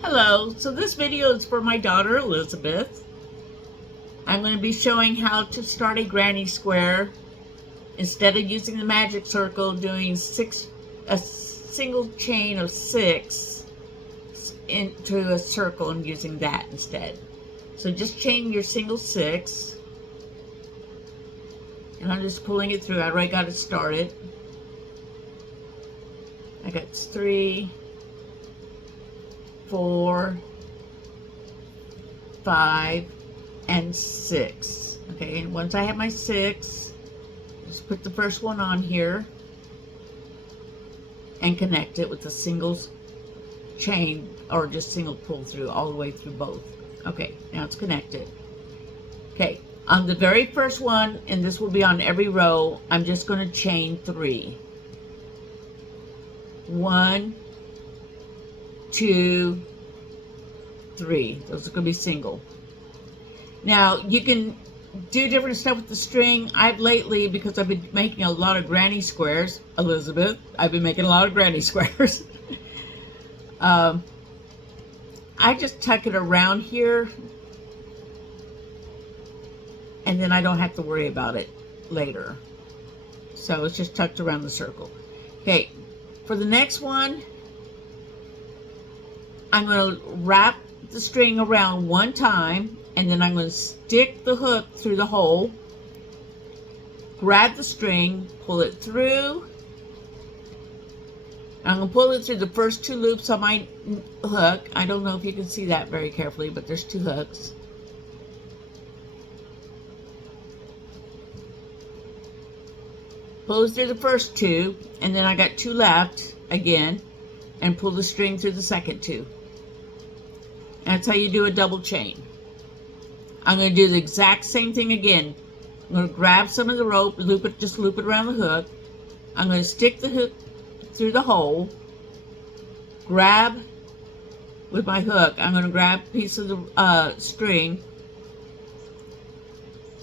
Hello, so this video is for my daughter Elizabeth. I'm going to be showing how to start a granny square instead of using the magic circle, doing a single chain of 6 into a circle and using that instead. So just chain your single 6, and I'm just pulling it through. I already got it started. I got 3, 4, 5, and 6. Okay, and once I have my 6, just put the first one on here and connect it with a single chain or just single pull through all the way through both. Okay, now it's connected. Okay, on the very first one, and this will be on every row, I'm just going to chain 3. 1, 2, 3. Those are going to be single. Now you can do different stuff with the string. I've lately, because I've been making a lot of granny squares, Elizabeth, I've been making a lot of granny squares. I just tuck it around here, and then I don't have to worry about it later. So it's just tucked around the circle. Okay, for the next one, I'm going to wrap the string around one time, and then I'm going to stick the hook through the hole, grab the string, pull it through. I'm going to pull it through the first 2 loops on my hook. I don't know if you can see that very carefully, but there's 2 hooks. Pull it through the first 2, and then I got 2 left again, and pull the string through the second 2. That's how you do a double chain. I'm going to do the exact same thing again. I'm going to grab some of the rope, just loop it around the hook. I'm going to stick the hook through the hole, grab with my hook. I'm going to grab a piece of the string.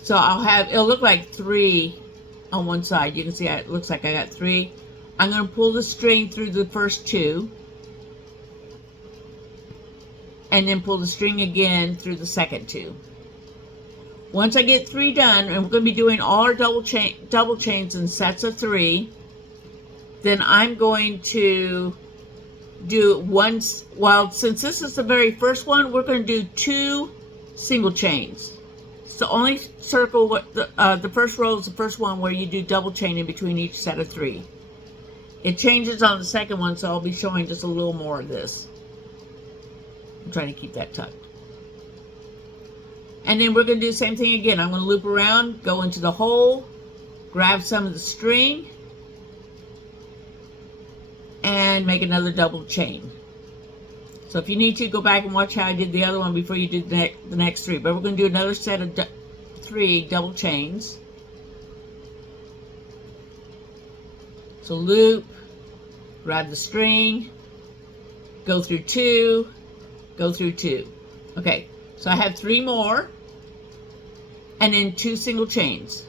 So it'll look like 3 on one side. You can see it looks like I got 3. I'm going to pull the string through the first 2. And then pull the string again through the second 2. Once I get 3 done, and we're going to be doing all our double chains in sets of 3, then I'm going to do since this is the very first one, we're going to do 2 single chains. It's the only circle, the first row is the first one where you do double chain in between each set of 3. It changes on the second one, so I'll be showing just a little more of this. I'm trying to keep that tucked. And then we're going to do the same thing again. I'm going to loop around, go into the hole, grab some of the string, and make another double chain. So if you need to, go back and watch how I did the other one before you do the next 3. But we're going to do another set of 3 double chains. So loop, grab the string, go through 2, go through 2. Okay, so I have 3 more, and then 2 single chains.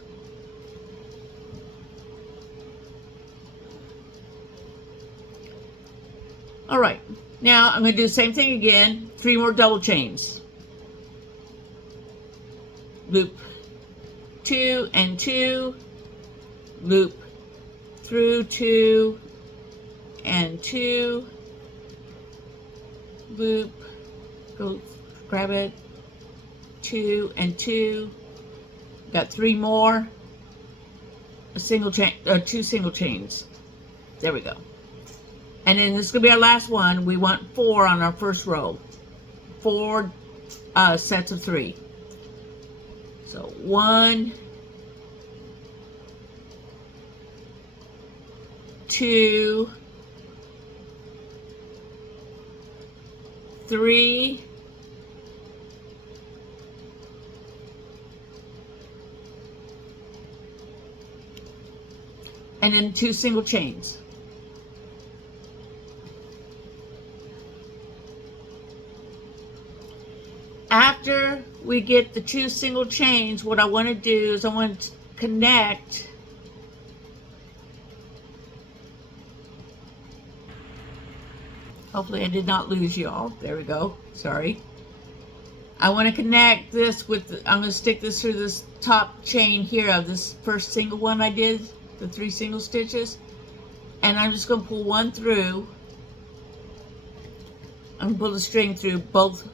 All right, now I'm going to do the same thing again, 3 more double chains. Loop 2 and 2, loop through 2 and 2, loop, go grab it, 2 and 2, got 3 more, a single chain, 2 single chains. There we go. And then this is going to be our last one. We want 4 on our first row, 4 sets of 3. So 1, 2, 3, and then 2 single chains. After we get the 2 single chains, what I want to do is I want to connect Hopefully I did not lose y'all. There we go. Sorry. I want to connect this with, I'm going to stick this through this top chain here of this first single one I did, the 3 single stitches. And I'm just going to pull one through. I'm going to pull the string through both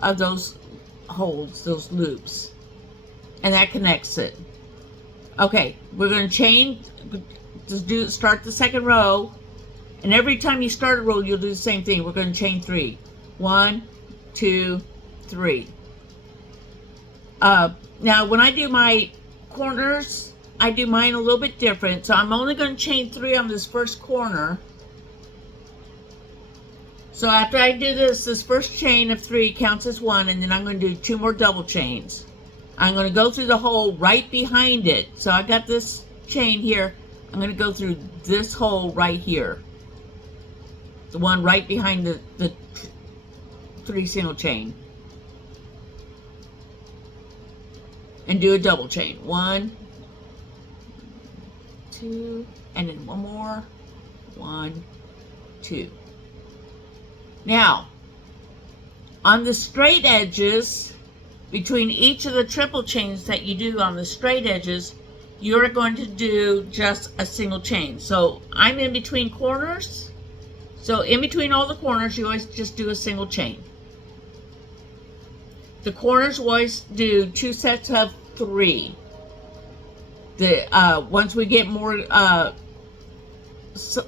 of those holes, those loops. And that connects it. Okay, we're going to chain, start the second row. And every time you start a row, you'll do the same thing. We're going to chain 3. 1, 2, 3. Now, when I do my corners, I do mine a little bit different. So I'm only going to chain 3 on this first corner. So after I do this first chain of 3 counts as 1, and then I'm going to do 2 more double chains. I'm going to go through the hole right behind it. So I got this chain here. I'm going to go through this hole right here. The one right behind the 3 single chain. And do a double chain. 1, 2, and then 1 more. 1, 2. Now, on the straight edges, between each of the triple chains that you do on the straight edges, you're going to do just a single chain. So I'm in between corners. So in between all the corners, you always just do a single chain. The corners always do 2 sets of 3. Once we get more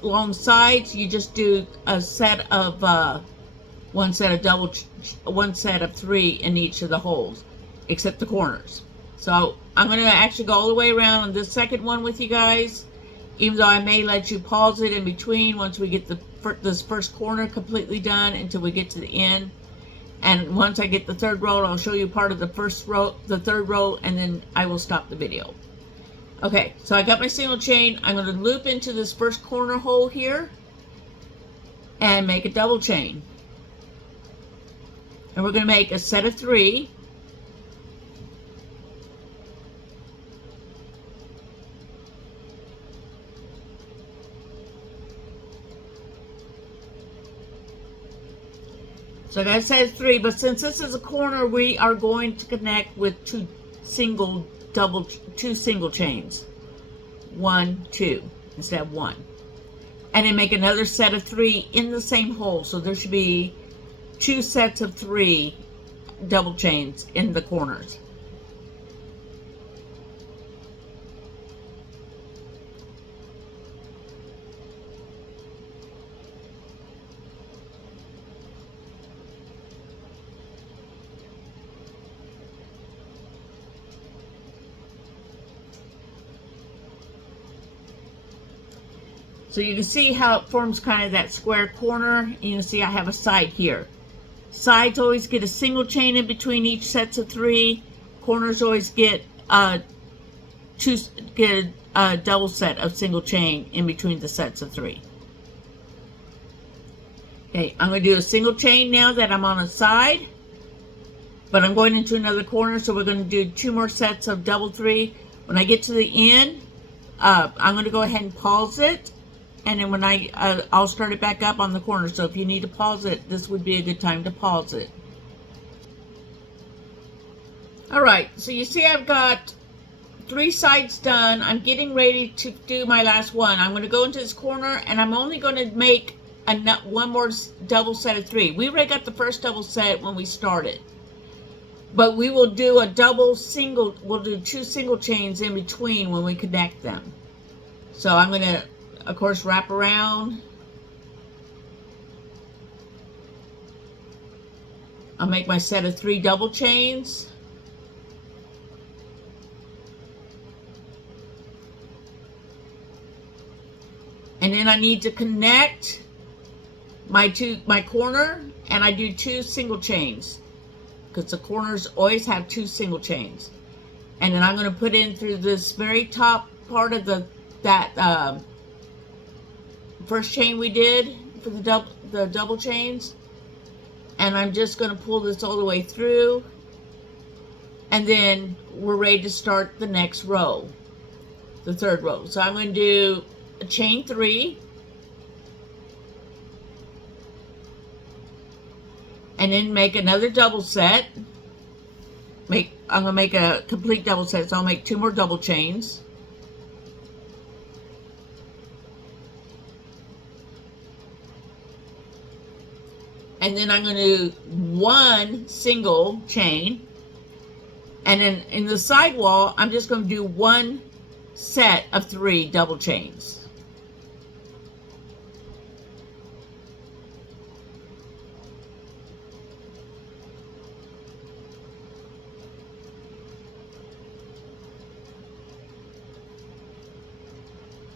long sides, you just do a set of one set of 3 in each of the holes, except the corners. So I'm going to actually go all the way around on this second one with you guys, even though I may let you pause it in between once we get this first corner completely done until we get to the end. And once I get the third row, I'll show you part of the first row, the third row, and then I will stop the video. Okay, so I got my single chain. I'm going to loop into this first corner hole here and make a double chain. And we're going to make a set of 3. So I got a set of 3, but since this is a corner, we are going to connect with 2 single chains. 1, 2, instead of 1. And then make another set of 3 in the same hole. So there should be 2 sets of 3 double chains in the corners. So you can see how it forms kind of that square corner. You can see I have a side here. Sides always get a single chain in between each sets of 3. Corners always get a double set of single chain in between the sets of 3. Okay, I'm going to do a single chain now that I'm on a side, but I'm going into another corner, so we're going to do 2 more sets of double 3. When I get to the end, I'm going to go ahead and pause it. And then when I'll start it back up on the corner. So if you need to pause it, this would be a good time to pause it. Alright, so you see I've got 3 sides done. I'm getting ready to do my last one. I'm going to go into this corner and I'm only going to make one more double set of 3. We already got the first double set when we started. But we will do we'll do 2 single chains in between when we connect them. So I'm going to, of course, wrap around. I'll make my set of 3 double chains. And then I need to connect my corner, and I do 2 single chains because the corners always have 2 single chains. And then I'm going to put in through this very top part of that first chain we did for the double chains, and I'm just going to pull this all the way through, and then we're ready to start the next row, the third row. So I'm going to do a chain 3, and then make another double set. I'm going to make a complete double set, so I'll make 2 more double chains. And then I'm going to do 1 single chain. And then in the side wall, I'm just going to do 1 set of 3 double chains.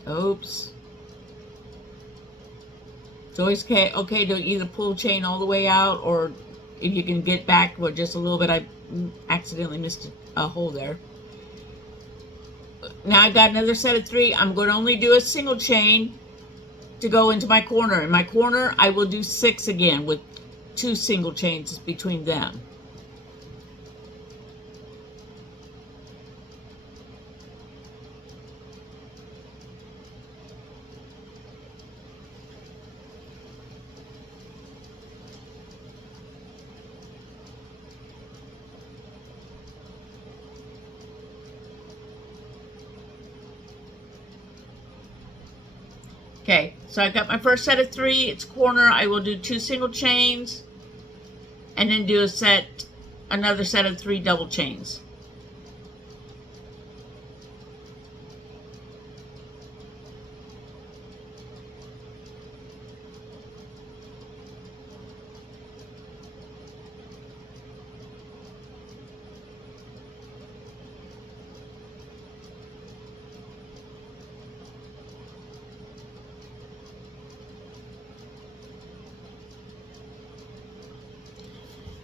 Oops. It's always okay to either pull chain all the way out, or if you can get back with just a little bit. I accidentally missed a hole there. Now I've got another set of 3. I'm going to only do a single chain to go into my corner. In my corner, I will do 6 again with 2 single chains between them. Okay, so I've got my first set of 3. It's corner. I will do 2 single chains and then do another set of 3 double chains.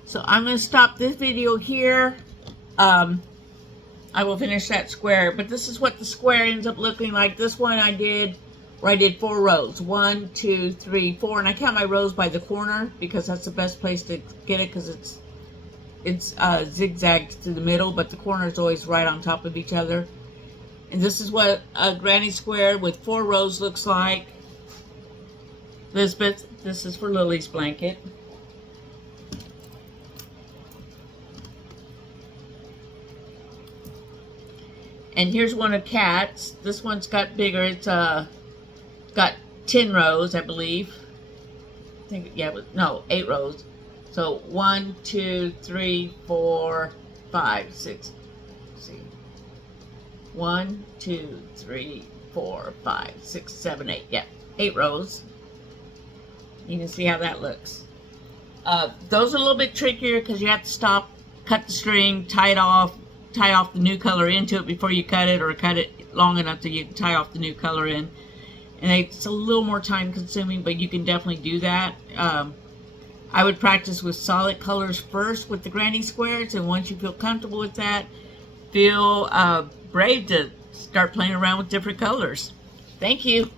So I'm going to stop this video here. I will finish that square, but this is what the square ends up looking like. This one I did 4 rows. 1, 2, 3, 4, and I count my rows by the corner because that's the best place to get it, because it's zigzagged through the middle, but the corner is always right on top of each other. And this is what a granny square with 4 rows looks like. Elizabeth, this is for Lily's blanket. And here's one of Kat's. This one's got bigger. It's got 10 rows, I believe. I think, yeah, no, 8 rows. So 1, 2, 3, 4, 5, 6. Let's see. 1, 2, 3, 4, 5, 6, 7, 8. Yeah, 8 rows. You can see how that looks. Those are a little bit trickier because you have to stop, cut the string, tie off the new color into it before you cut it, or cut it long enough that you can tie off the new color in. And it's a little more time consuming, but you can definitely do that. I would practice with solid colors first with the granny squares, and once you feel comfortable with that, feel brave to start playing around with different colors. Thank you.